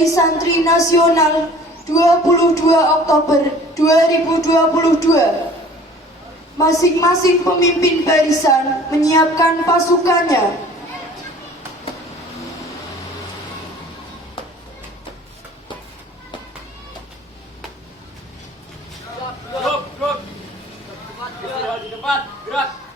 Hari Santri Nasional 22 Oktober 2022. Masing-masing pemimpin barisan menyiapkan pasukannya. Di depan, gerak.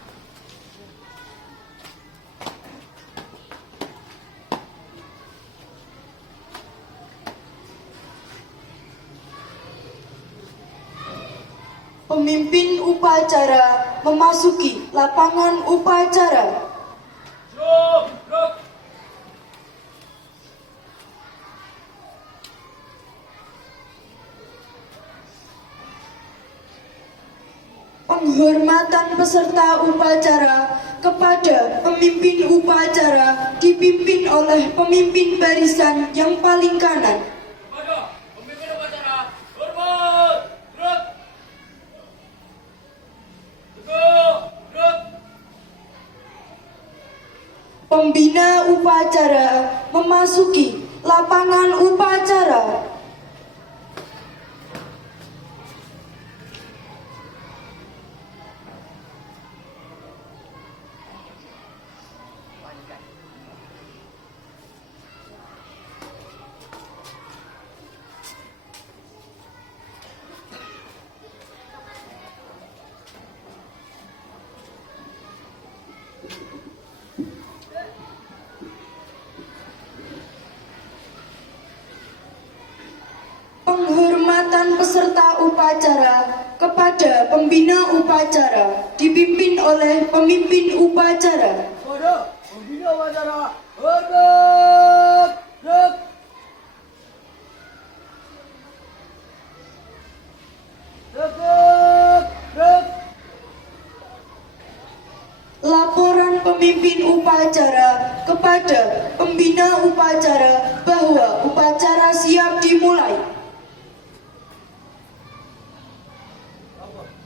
Pemimpin upacara memasuki lapangan upacara. Penghormatan peserta upacara kepada pemimpin upacara dipimpin oleh pemimpin barisan yang paling kanan. Pemimpin upacara, hormat, gerak. Tegak, gerak. Pembina upacara memasuki lapangan upacara. Penghormatan peserta upacara kepada pembina upacara dipimpin oleh pemimpin upacara. Pembina upacara, hormat, gerak. Tegak, gerak. Laporan pemimpin upacara kepada pembina upacara bahwa upacara siap dimulai.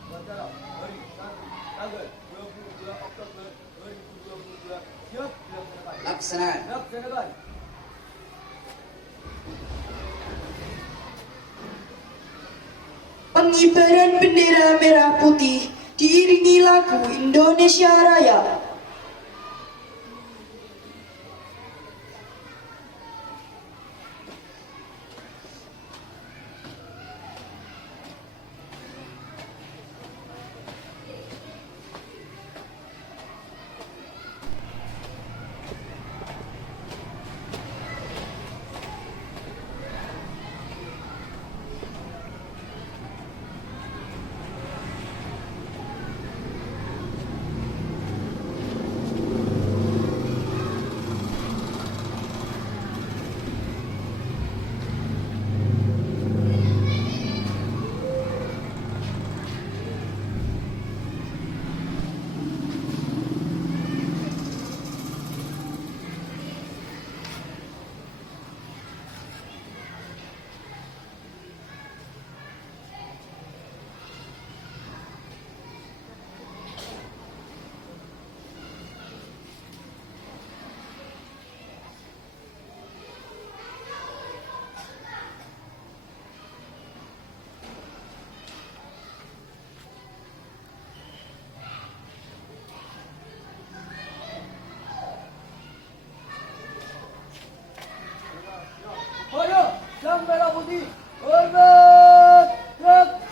Upacara hari Santri tanggal 22 Oktober 2022 siap dilaksanakan. Laksanakan. Pengibaran bendera merah putih diiringi lagu Indonesia Raya. Ayo, sang merah putih, hormat, gerak.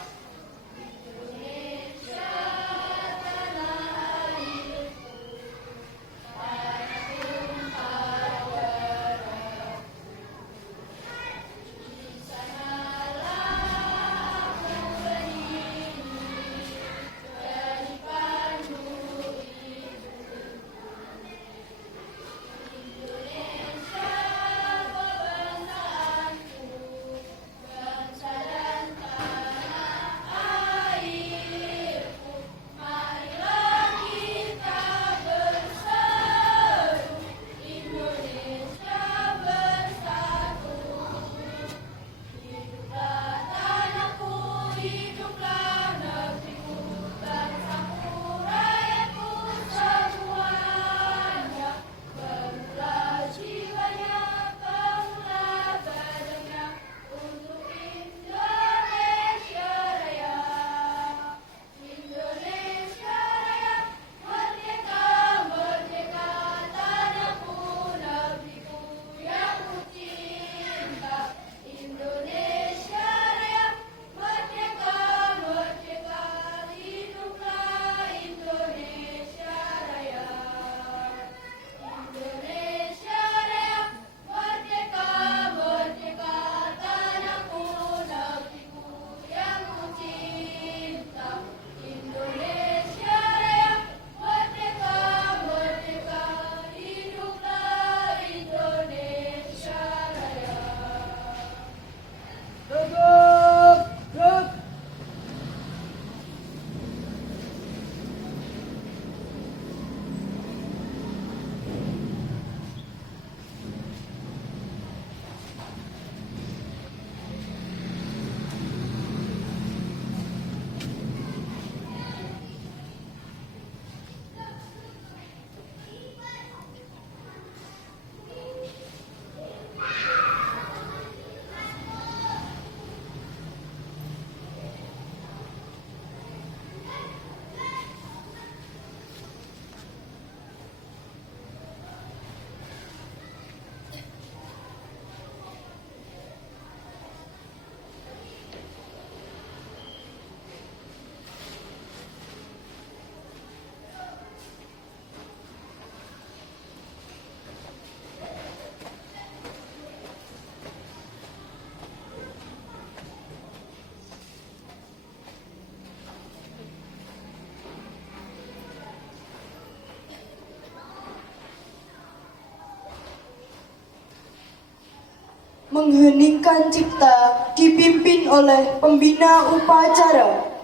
mengheningkan cipta dipimpin oleh pembina upacara.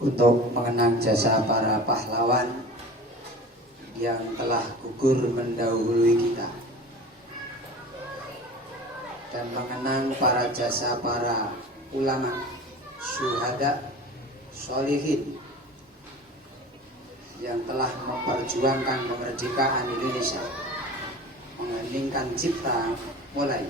Untuk mengenang jasa para pahlawan yang telah gugur mendahului kita, dan mengenang para jasa para ulama, syuhada, sholihin yang telah memperjuangkan kemerdekaan Indonesia, mengheningkan cipta mulai.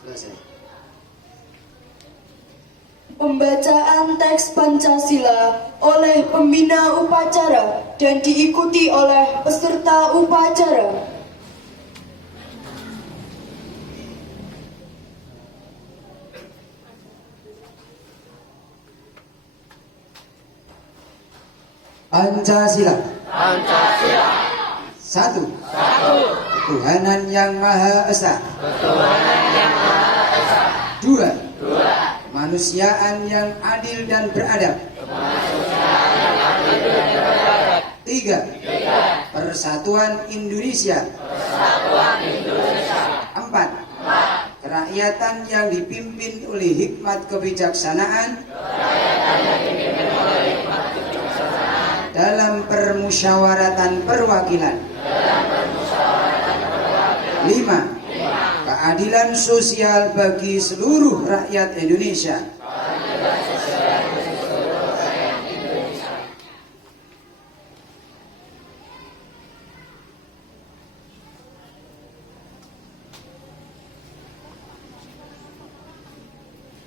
Selesai. Pembacaan teks Pancasila oleh pembina upacara dan diikuti oleh peserta upacara. Pancasila. Pancasila. Satu. Ketuhanan yang Maha Esa. Dua. Kemanusiaan yang adil dan beradab. Tiga. Persatuan Indonesia. Empat. Kerakyatan yang dipimpin oleh hikmat kebijaksanaan dalam permusyawaratan perwakilan. Lima. Keadilan sosial bagi seluruh rakyat Indonesia.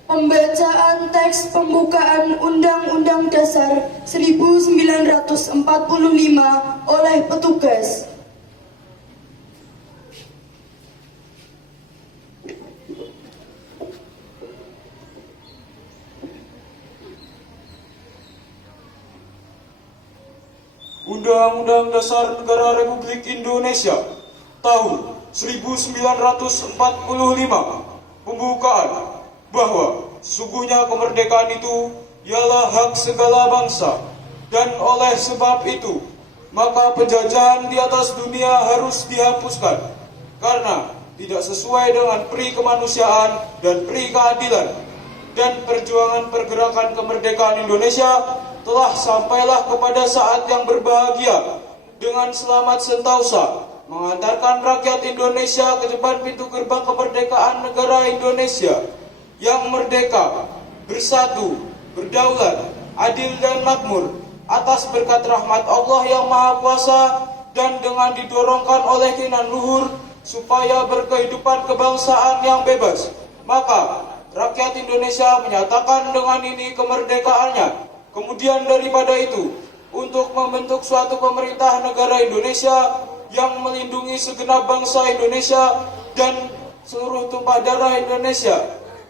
Pembacaan teks pembukaan Undang-Undang Dasar 1945 oleh petugas. Undang-Undang Dasar Negara Republik Indonesia tahun 1945 pembukaan bahwa sesungguhnya kemerdekaan itu ialah hak segala bangsa, dan oleh sebab itu maka penjajahan di atas dunia harus dihapuskan karena tidak sesuai dengan peri kemanusiaan dan peri keadilan, dan perjuangan pergerakan kemerdekaan Indonesia telah sampailah kepada saat yang berbahagia dengan selamat sentausa mengantarkan rakyat Indonesia ke depan pintu gerbang kemerdekaan negara Indonesia yang merdeka, bersatu, berdaulat, adil dan makmur atas berkat rahmat Allah yang Maha Kuasa, dan dengan didorongkan oleh keinginan luhur supaya berkehidupan kebangsaan yang bebas, maka rakyat Indonesia menyatakan dengan ini kemerdekaannya. Kemudian daripada itu, untuk membentuk suatu pemerintah negara Indonesia yang melindungi segenap bangsa Indonesia dan seluruh tumpah darah Indonesia,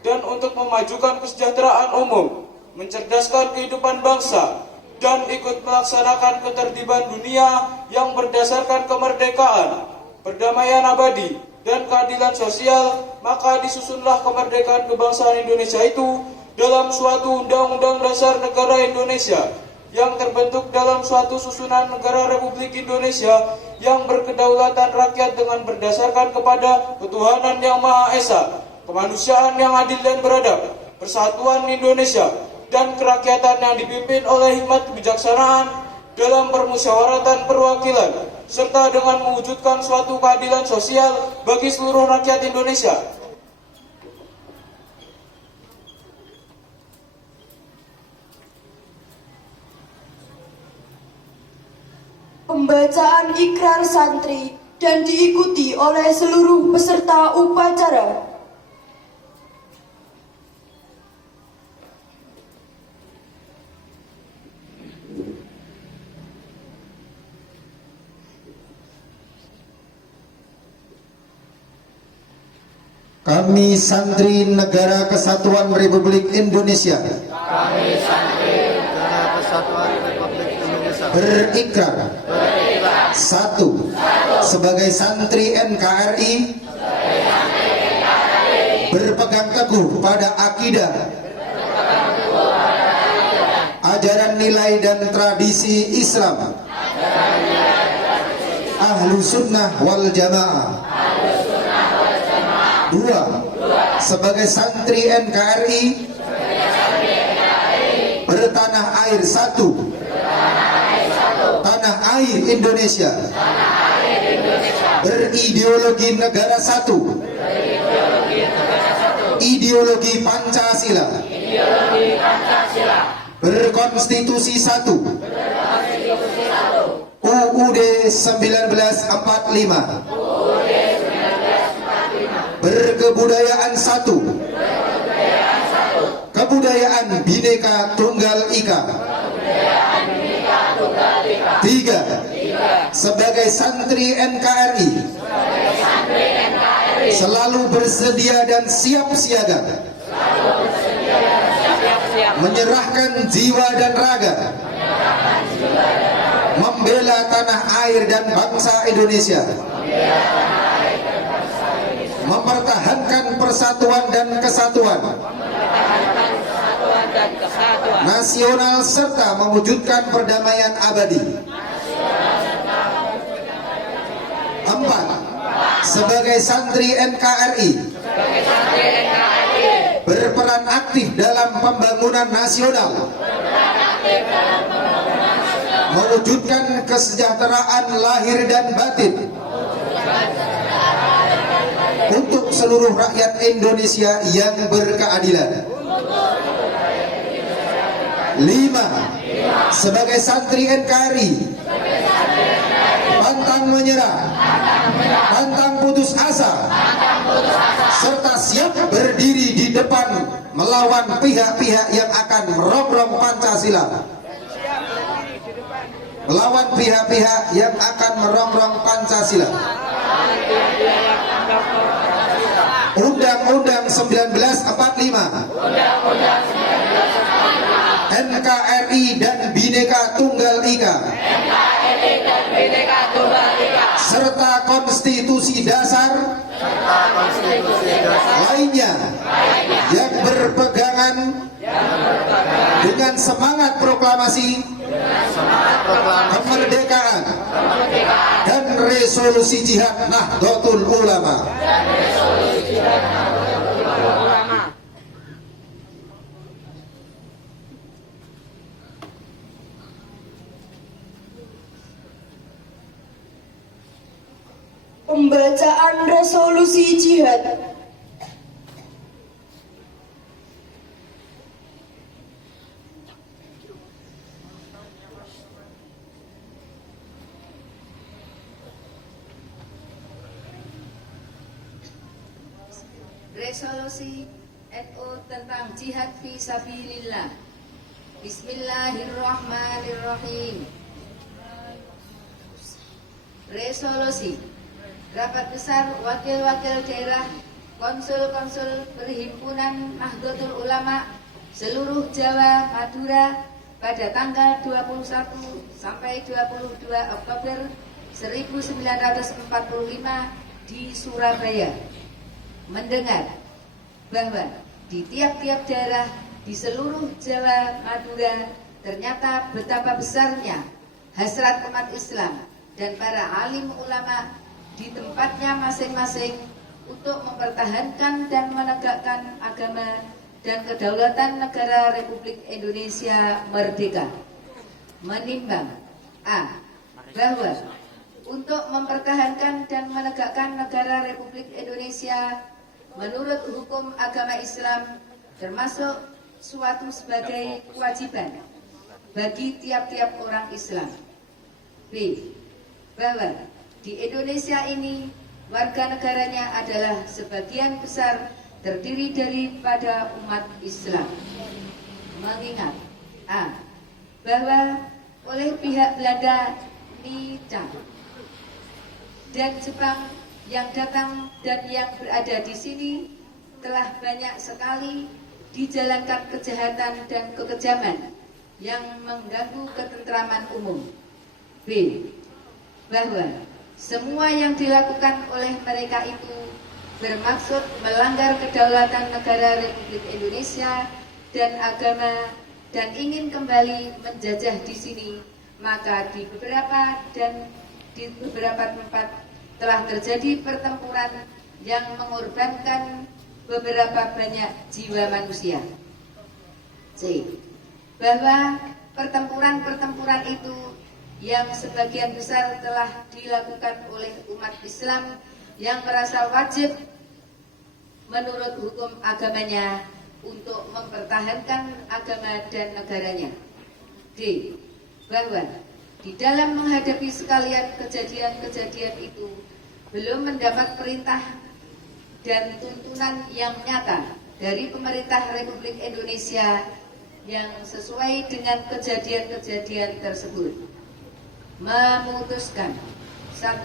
dan untuk memajukan kesejahteraan umum, mencerdaskan kehidupan bangsa, dan ikut melaksanakan ketertiban dunia yang berdasarkan kemerdekaan, perdamaian abadi, dan keadilan sosial, maka disusunlah kemerdekaan kebangsaan Indonesia itu dalam suatu Undang-Undang Dasar Negara Indonesia yang terbentuk dalam suatu susunan negara Republik Indonesia yang berkedaulatan rakyat dengan berdasarkan kepada ketuhanan yang Maha Esa, kemanusiaan yang adil dan beradab, persatuan Indonesia, dan kerakyatan yang dipimpin oleh hikmat kebijaksanaan dalam permusyawaratan perwakilan, serta dengan mewujudkan suatu keadilan sosial bagi seluruh rakyat Indonesia. Pembacaan ikrar santri dan diikuti oleh seluruh peserta upacara. Kami santri Negara Kesatuan Republik Indonesia. Berikrar. Satu, sebagai santri NKRI berpegang teguh pada akidah, ajaran nilai dan tradisi Islam, Ahlu Sunnah wal Jamaah. Dua, sebagai santri NKRI bertanah air satu, tanah air Indonesia, berideologi negara satu, ideologi Pancasila, berkonstitusi satu, UUD 1945, berkebudayaan satu, kebudayaan Bhinneka Tunggal Ika. Tiga, sebagai santri NKRI selalu bersedia dan siap siaga menyerahkan jiwa dan raga membela tanah air dan bangsa Indonesia, mempertahankan persatuan dan kesatuan nasional serta mewujudkan perdamaian abadi. Empat, sebagai santri NKRI berperan aktif dalam pembangunan nasional, mewujudkan kesejahteraan lahir dan batin untuk seluruh rakyat Indonesia yang berkeadilan. Lima, sebagai santri NKRI pantang menyerah, pantang putus asa, serta siap berdiri di depan melawan pihak-pihak yang akan merongrong Pancasila, melawan pihak-pihak yang akan merongrong Pancasila. Undang-Undang 1945, NKRI dan Bhinneka Tunggal Ika, serta konstitusi dasar lainnya yang berpegangan dengan semangat proklamasi kemerdekaan dan resolusi jihad Nahdlatul Ulama. Pembacaan resolusi jihad. Resolusi NU tentang jihad fi sabilillah. Bismillahirrahmanirrahim. Resolusi Rapat Besar Wakil-Wakil Daerah Konsul-Konsul Perhimpunan Nahdlatul Ulama seluruh Jawa Madura pada tanggal 21 sampai 22 Oktober 1945 di Surabaya mendengar bahwa di tiap-tiap daerah di seluruh Jawa Madura ternyata betapa besarnya hasrat umat Islam dan para alim ulama di tempatnya masing-masing untuk mempertahankan dan menegakkan agama dan kedaulatan negara Republik Indonesia merdeka. Menimbang A. Bahwa untuk mempertahankan dan menegakkan negara Republik Indonesia menurut hukum agama Islam, termasuk suatu sebagai kewajiban bagi tiap-tiap orang Islam. B. Bahwa di Indonesia ini warga negaranya adalah sebagian besar terdiri daripada umat Islam. Mengingat A. Bahwa oleh pihak Belanda, Nica dan Jepang yang datang dan yang berada di sini telah banyak sekali dijalankan kejahatan dan kekejaman yang mengganggu ketentraman umum. B. Bahwa semua yang dilakukan oleh mereka itu bermaksud melanggar kedaulatan negara Republik Indonesia dan agama dan ingin kembali menjajah di sini, maka di beberapa tempat telah terjadi pertempuran yang mengorbankan beberapa banyak jiwa manusia. C. Bahwa pertempuran-pertempuran itu yang sebagian besar telah dilakukan oleh umat Islam yang merasa wajib menurut hukum agamanya untuk mempertahankan agama dan negaranya. D. Bahwa di dalam menghadapi sekalian kejadian-kejadian itu belum mendapat perintah dan tuntunan yang nyata dari pemerintah Republik Indonesia yang sesuai dengan kejadian-kejadian tersebut. Memutuskan 1.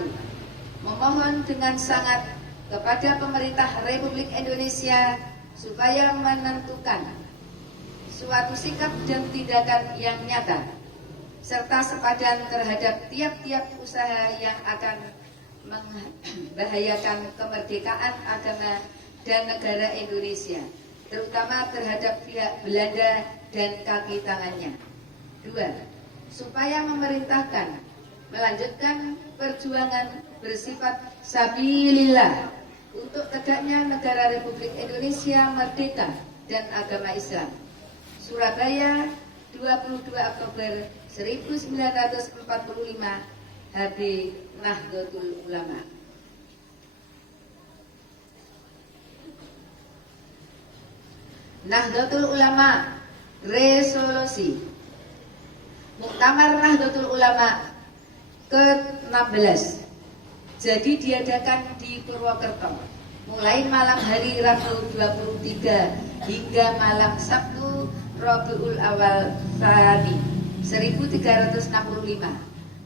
Memohon dengan sangat kepada pemerintah Republik Indonesia supaya menentukan suatu sikap dan tindakan yang nyata serta sepadan terhadap tiap-tiap usaha yang akan membahayakan kemerdekaan agama dan negara Indonesia, terutama terhadap pihak Belanda dan kaki tangannya. 2. Supaya memerintahkan melanjutkan perjuangan bersifat sabilillah untuk tegaknya negara Republik Indonesia merdeka dan agama Islam. Surabaya, 22 Oktober 1945, HB Nahdlatul Ulama. Nahdlatul Ulama, resolusi Muktamar Nahdlatul Ulama ke-16 jadi diadakan di Purwokerto mulai malam hari Rabu 23 hingga malam Sabtu Rabiul Awal Tsani 1365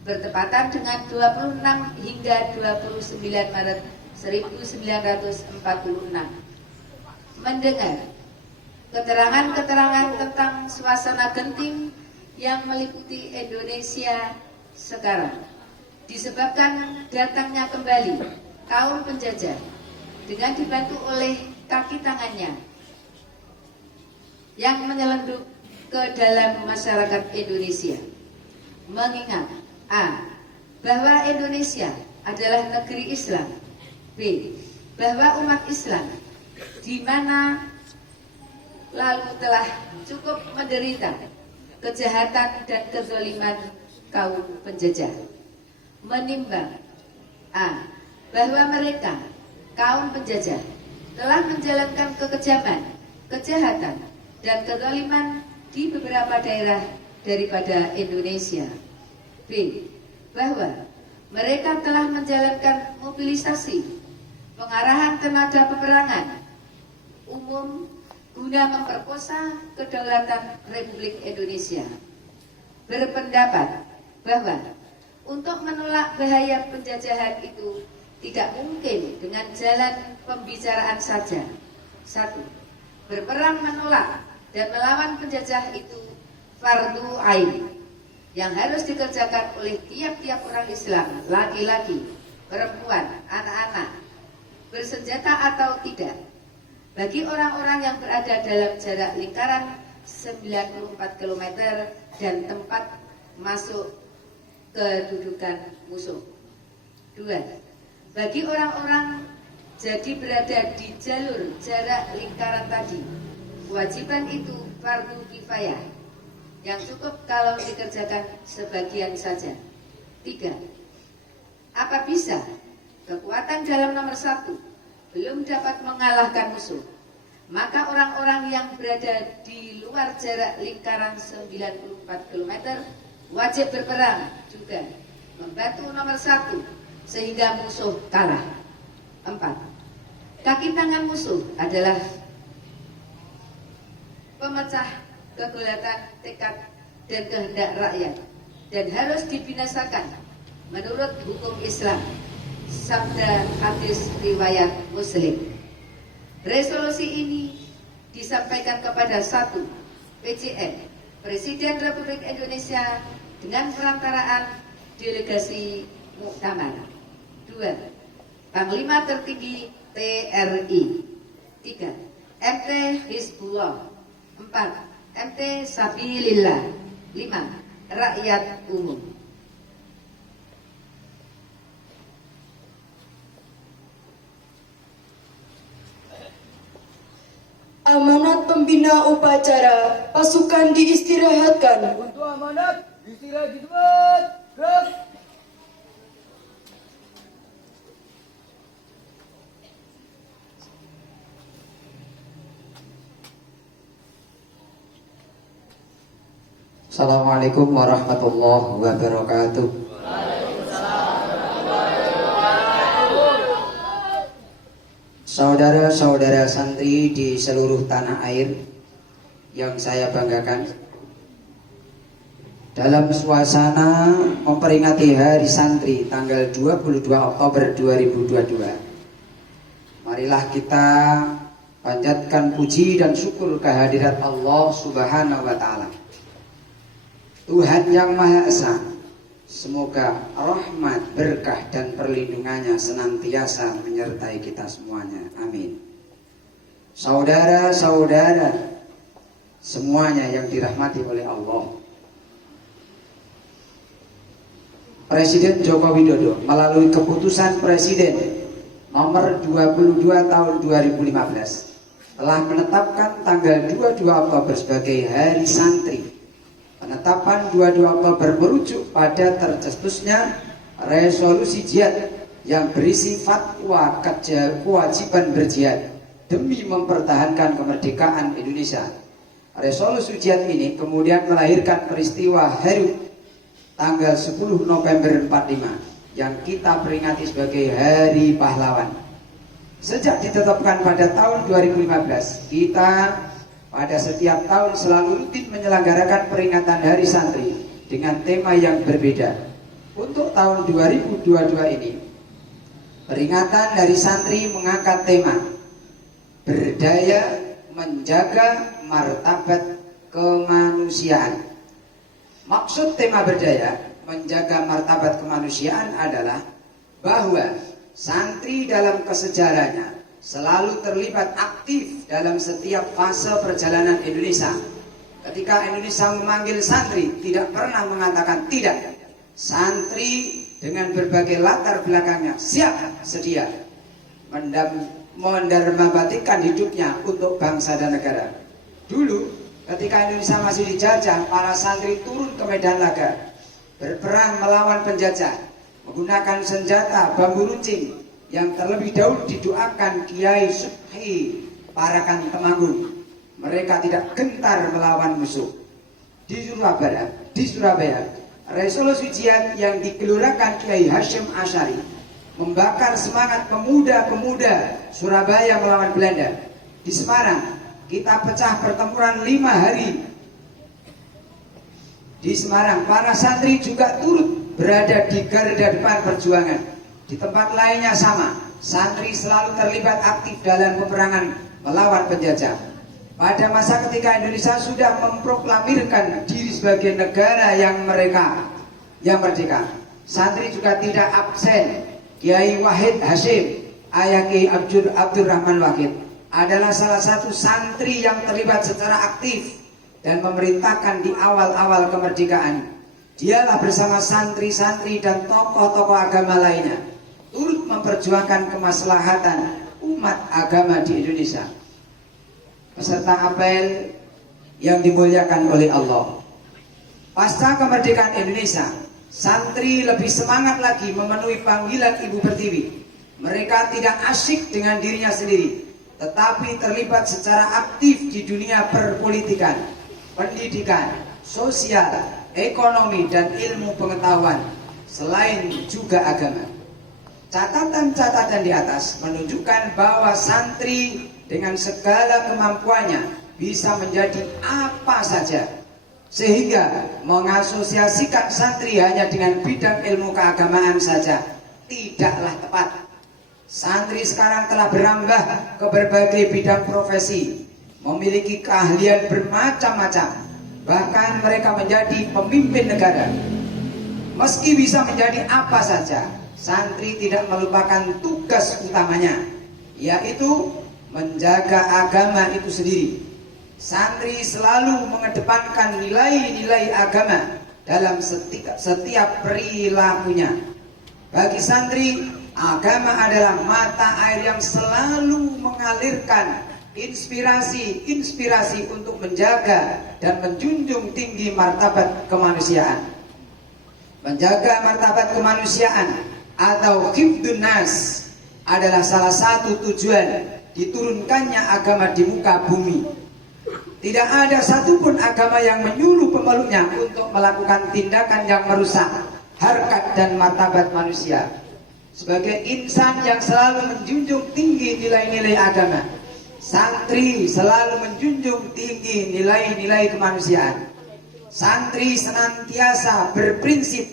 bertepatan dengan 26 hingga 29 Maret 1946. Mendengar keterangan-keterangan tentang suasana genting yang meliputi Indonesia sekarang disebabkan datangnya kembali kaum penjajah dengan dibantu oleh kaki tangannya yang menyelundup ke dalam masyarakat Indonesia. Mengingat A. Bahwa Indonesia adalah negeri Islam. B. Bahwa umat Islam di mana lalu telah cukup menderita kejahatan dan kezaliman kaum penjajah. Menimbang A. Bahwa mereka kaum penjajah telah menjalankan kekejaman, kejahatan dan kezaliman di beberapa daerah daripada Indonesia. B. Bahwa mereka telah menjalankan mobilisasi, pengarahan tenaga peperangan umum guna memperkosa kedaulatan Republik Indonesia. Berpendapat bahwa untuk menolak bahaya penjajahan itu tidak mungkin dengan jalan pembicaraan saja. 1. Berperang menolak dan melawan penjajah itu fardu ain yang harus dikerjakan oleh tiap-tiap orang Islam, laki-laki, perempuan, anak-anak, bersenjata atau tidak. Bagi orang-orang yang berada dalam jarak lingkaran 94 km dan tempat masuk kedudukan musuh. 2. Bagi orang-orang jadi berada di jalur jarak lingkaran tadi, kewajiban itu fardu kifayah yang cukup kalau dikerjakan sebagian saja. 3. Apa bisa kekuatan dalam nomor 1 belum dapat mengalahkan musuh, maka orang-orang yang berada di luar jarak lingkaran 94 km wajib berperang juga membantu nomor 1 sehingga musuh kalah. 4. Kaki tangan musuh adalah pemecah kegulatan tekad dan kehendak rakyat dan harus dibinasakan menurut hukum Islam, sabda hadis riwayat Muslim. Resolusi ini disampaikan kepada 1. PJM, Presiden Republik Indonesia dengan perantaraan delegasi Muktamar. 2. Panglima Tertinggi TRI. 3. MT Hizbullah. 4. MT Sabilillah. 5. Rakyat umum. Amanat pembina upacara, pasukan diistirahatkan. Untuk amanat, istirahat di tempat. Gerak. Assalamualaikum warahmatullahi wabarakatuh. Saudara-saudara santri di seluruh tanah air yang saya banggakan, dalam suasana memperingati Hari Santri tanggal 22 Oktober 2022, marilah kita panjatkan puji dan syukur kehadirat Allah Subhanahu wa Ta'ala, Tuhan yang Maha Esa. Semoga rahmat, berkah, dan perlindungannya senantiasa menyertai kita semuanya. Amin. Saudara-saudara semuanya yang dirahmati oleh Allah, Presiden Joko Widodo melalui keputusan Presiden nomor 22 tahun 2015 telah menetapkan tanggal 22 Oktober sebagai Hari Santri. Penetapan 22 Oktober merujuk pada tercetusnya resolusi jihad yang berisi fatwa kewajiban berjihad demi mempertahankan kemerdekaan Indonesia. Resolusi jihad ini kemudian melahirkan peristiwa haru tanggal 10 November 45 yang kita peringati sebagai Hari Pahlawan. Sejak ditetapkan pada tahun 2015, kita pada setiap tahun selalu rutin menyelenggarakan peringatan Hari Santri dengan tema yang berbeda. Untuk tahun 2022 ini, peringatan Hari Santri mengangkat tema berdaya menjaga martabat kemanusiaan. Maksud tema berdaya menjaga martabat kemanusiaan adalah bahwa santri dalam kesejarahnya selalu terlibat aktif dalam setiap fase perjalanan Indonesia. Ketika Indonesia memanggil santri, tidak pernah mengatakan tidak. Santri dengan berbagai latar belakangnya siap sedia mendarmabatikan hidupnya untuk bangsa dan negara. Dulu ketika Indonesia masih dijajah, para santri turun ke medan laga, berperang melawan penjajah, menggunakan senjata bambu runcing yang terlebih dahulu didoakan Kiai Subhi Parakan Temanggung. Mereka tidak gentar melawan musuh. Di Surabaya, resolusi jihad yang digelurakan Kiai Hashim Asy'ari membakar semangat pemuda-pemuda Surabaya melawan Belanda. Di Semarang, kita pecah pertempuran 5 hari. Di Semarang, para santri juga turut berada di garda depan perjuangan. Di tempat lainnya sama, santri selalu terlibat aktif dalam peperangan melawan penjajah. Pada masa ketika Indonesia sudah memproklamirkan diri sebagai negara yang merdeka, santri juga tidak absen. Kiai Wahid Hashim, Ayah Kiai Abdurrahman Wahid adalah salah satu santri yang terlibat secara aktif dan memerintahkan di awal-awal kemerdekaan. Dialah bersama santri-santri dan tokoh-tokoh agama lainnya turut memperjuangkan kemaslahatan umat agama di Indonesia. Peserta apel yang dimuliakan oleh Allah, pasca kemerdekaan Indonesia, Santri lebih semangat lagi memenuhi panggilan Ibu Pertiwi. Mereka tidak asyik dengan dirinya sendiri, tetapi terlibat secara aktif di dunia perpolitikan, pendidikan, sosial, ekonomi, dan ilmu pengetahuan, selain juga agama. Catatan-catatan di atas menunjukkan bahwa santri dengan segala kemampuannya bisa menjadi apa saja, sehingga mengasosiasikan santri hanya dengan bidang ilmu keagamaan saja tidaklah tepat. Santri sekarang telah berambah ke berbagai bidang profesi, memiliki keahlian bermacam-macam, bahkan mereka menjadi pemimpin negara. Meski bisa menjadi apa saja, santri tidak melupakan tugas utamanya, yaitu menjaga agama itu sendiri. Santri selalu mengedepankan nilai-nilai agama dalam setiap perilakunya. Bagi santri, agama adalah mata air yang selalu mengalirkan inspirasi untuk menjaga dan menjunjung tinggi martabat kemanusiaan. Menjaga martabat kemanusiaan atau hifdun nas adalah salah satu tujuan diturunkannya agama di muka bumi. Tidak ada satupun agama yang menyuruh pemeluknya untuk melakukan tindakan yang merusak harkat dan martabat manusia. Sebagai insan yang selalu menjunjung tinggi nilai-nilai agama, santri selalu menjunjung tinggi nilai-nilai kemanusiaan. Santri senantiasa berprinsip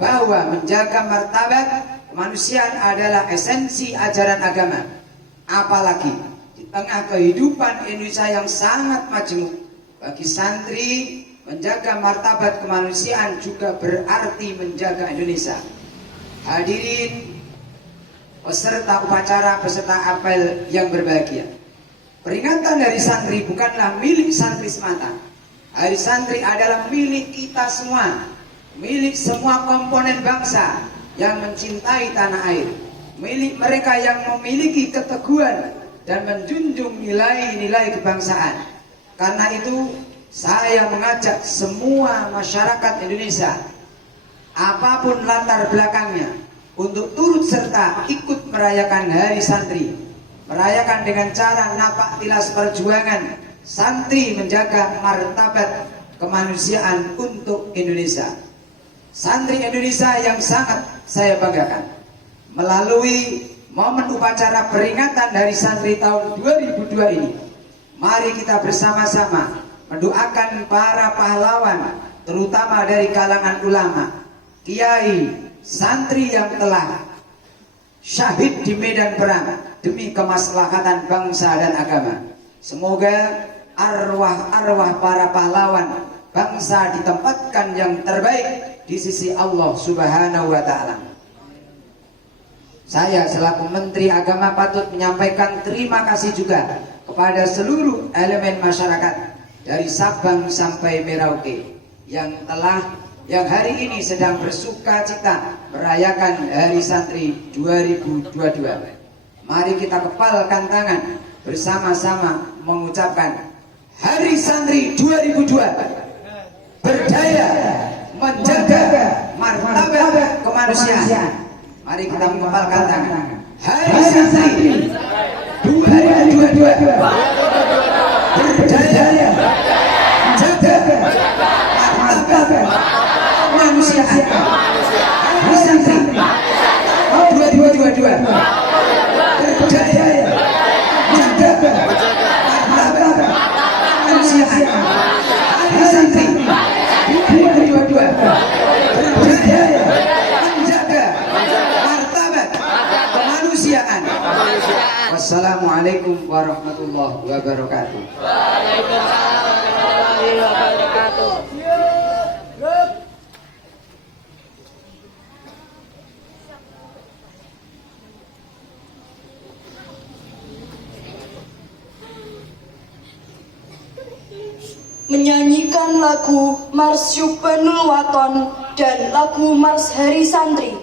bahwa menjaga martabat kemanusiaan adalah esensi ajaran agama. Apalagi di tengah kehidupan Indonesia yang sangat majemuk, bagi santri menjaga martabat kemanusiaan juga berarti menjaga Indonesia. Hadirin peserta upacara, peserta apel yang berbahagia, peringatan dari santri bukanlah milik santri semata. Hari santri adalah milik kita semua, milik semua komponen bangsa yang mencintai tanah air, milik mereka yang memiliki keteguhan dan menjunjung nilai-nilai kebangsaan. Karena itu saya mengajak semua masyarakat Indonesia, apapun latar belakangnya, untuk turut serta ikut merayakan Hari Santri. Merayakan dengan cara napak tilas perjuangan santri menjaga martabat kemanusiaan untuk Indonesia. Santri Indonesia yang sangat saya banggakan, melalui momen upacara peringatan Hari Santri tahun 2002 ini, mari kita bersama-sama mendoakan para pahlawan, terutama dari kalangan ulama, kiai, santri yang telah syahid di medan perang demi kemaslahatan bangsa dan agama. Semoga arwah-arwah para pahlawan bangsa ditempatkan yang terbaik di sisi Allah Subhanahu wa Ta'ala. Saya selaku Menteri Agama patut menyampaikan terima kasih juga kepada seluruh elemen masyarakat dari Sabang sampai Merauke yang hari ini sedang bersuka cita merayakan Hari Santri 2022. Mari kita kepalkan tangan bersama-sama mengucapkan Hari Santri 2002 berdaya menjaga martabat kemanusiaan. Mari kita mengepalkan tangan. Hari Santri 2022 berdaya menjaga martabat kemanusiaan. Hari Santri 2022 berdaya menjaga martabat kemanusiaan. Hari Santri 2022 berdaya menjaga martabat kemanusiaan. Wassalamualaikum warahmatullahi wabarakatuh. Waalaikumsalam warahmatullahi wabarakatuh. Gerak. Menyanyikan lagu Mars Syubanul Waton dan lagu Mars Hari Santri.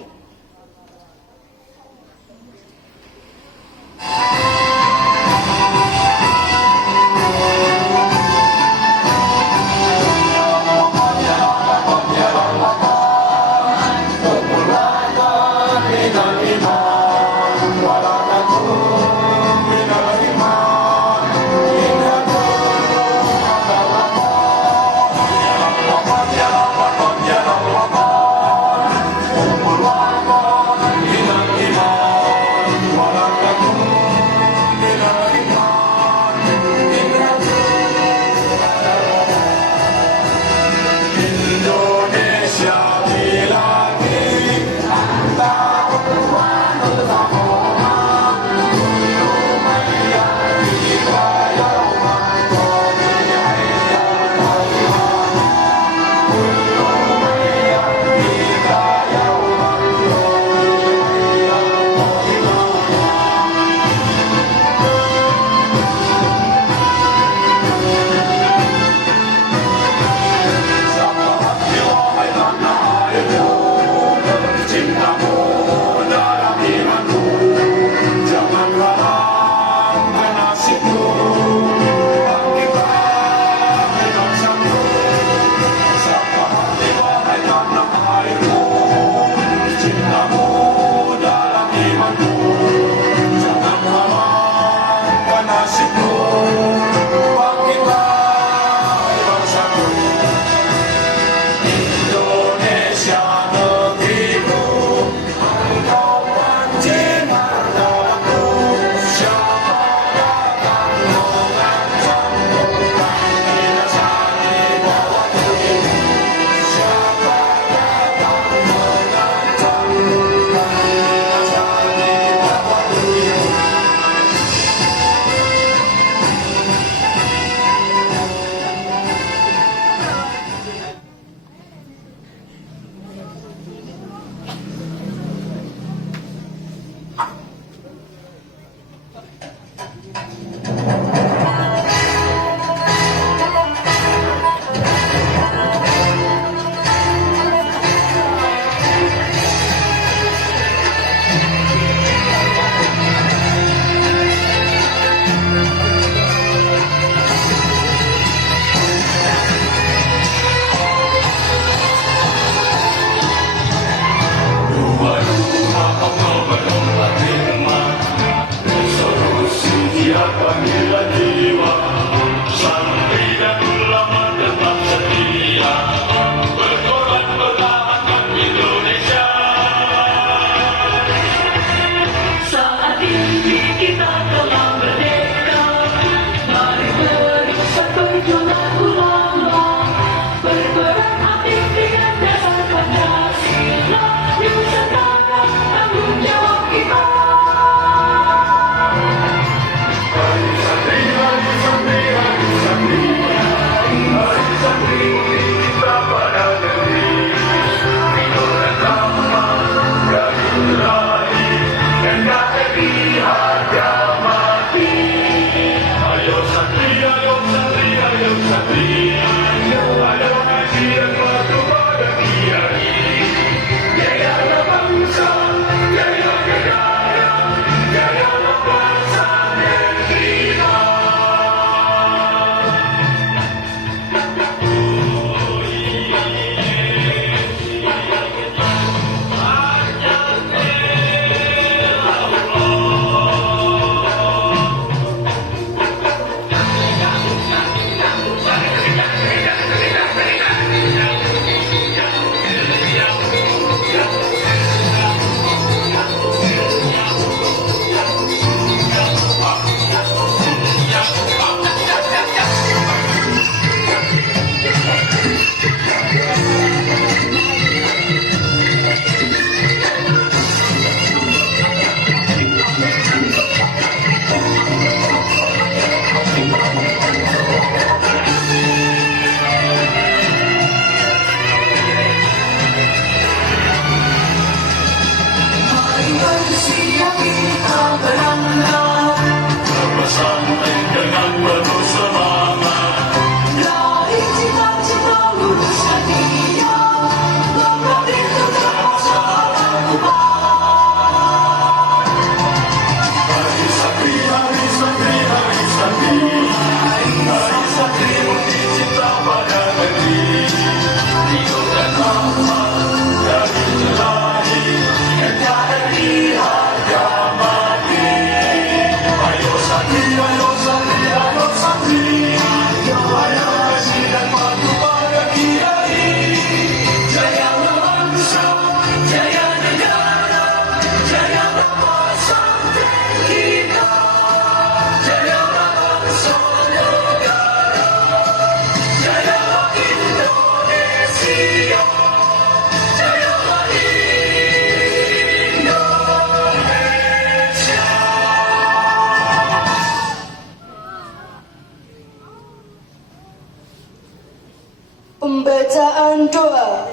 Bacaan doa.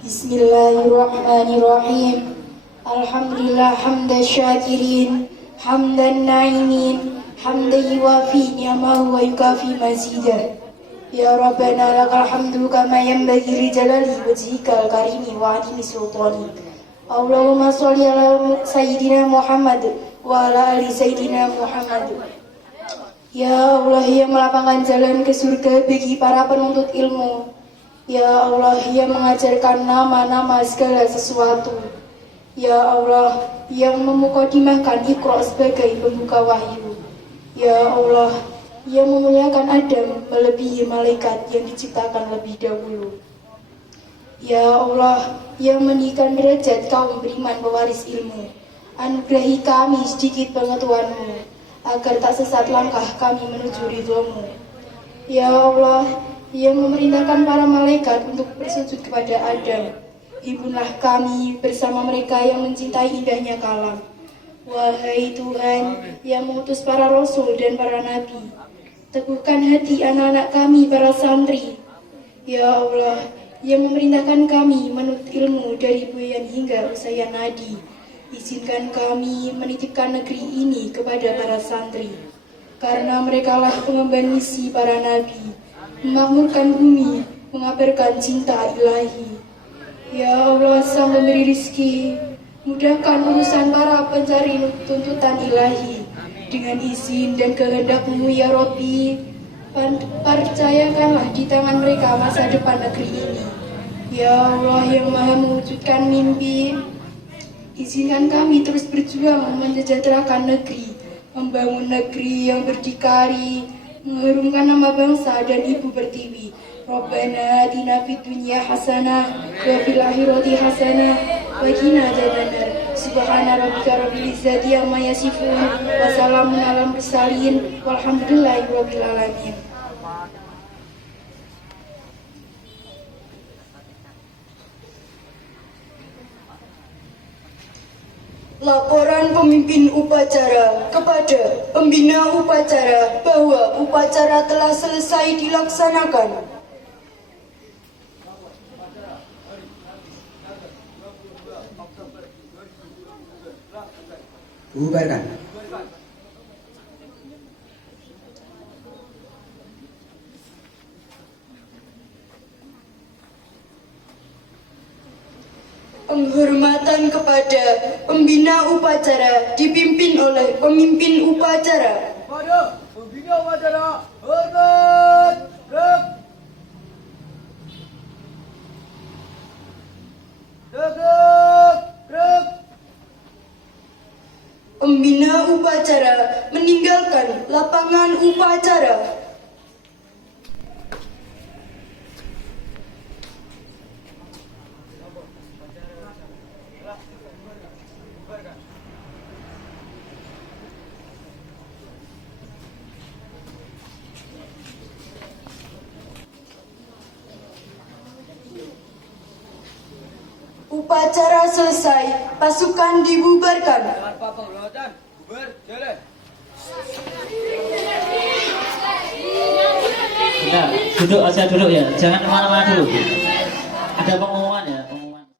Bismillahirrahmanirrahim. Alhamdulillah hamdan syakirin, hamdan na'imin, hamdan yuwafi ni'amahu wa yukafi mazidah. Ya Rabbana lakal hamdu kama yanbaghi li jalali wajhikal karimi wa adimi sultani. Allahumma sholli ala sayyidina Muhammad wa ala ali sayyidina Muhammad. Ya Allah yang melapangkan jalan ke surga bagi para penuntut ilmu. Ya Allah yang mengajarkan nama-nama segala sesuatu. Ya Allah yang memukadimahkan Iqra sebagai pembuka wahyu. Ya Allah yang memuliakan Adam melebihi malaikat yang diciptakan lebih dahulu. Ya Allah yang meninggikan derajat kaum beriman pewaris ilmu. Anugerahi kami sedikit pengetahuan-Mu agar tak sesat langkah kami menuju ridho-Mu. Ya Allah yang memerintahkan para malaikat untuk bersujud kepada Adam. Hibunlah kami bersama mereka yang mencintai indahnya kalam. Wahai Tuhan yang mengutus para rasul dan para nabi, teguhkan hati anak-anak kami para santri. Ya Allah yang memerintahkan kami menuntut ilmu dari buayan hingga usaha nadi, izinkan kami menitipkan negeri ini kepada para santri, karena merekalah pengemban misi para nabi, memakmurkan bumi, mengabarkan cinta ilahi. Ya Allah sang pemberi rizki, mudahkan urusan para pencari tuntutan ilahi dengan izin dan kehendak-Mu ya Rabbi. Percayakanlah di tangan mereka masa depan negeri ini. Ya Allah yang maha mewujudkan mimpi, izinkan kami terus berjuang mensejahterakan negeri, membangun negeri yang berdikari, mengharumkan nama bangsa dan ibu pertiwi. Rabbana atina fid dunya hasanah wa fil akhirati hasanah wa qina adzabannar. Subhana rabbika rabbil izzati amma yasifun wa salamun alal mursalin walhamdulillahi rabbil alamin. Laporan pemimpin upacara kepada pembina upacara bahwa upacara telah selesai dilaksanakan. Bubarkan. Penghormatan kepada pembina upacara dipimpin oleh pemimpin upacara. Pada pembina upacara, hormat, gerak. Gerak, gerak. Pembina upacara meninggalkan lapangan upacara. Upacara selesai, pasukan dibubarkan. Tanpa penghormatan, bubar, jalan. Nah, duduk aja dulu ya, jangan kemana-mana dulu. Ada pengumuman.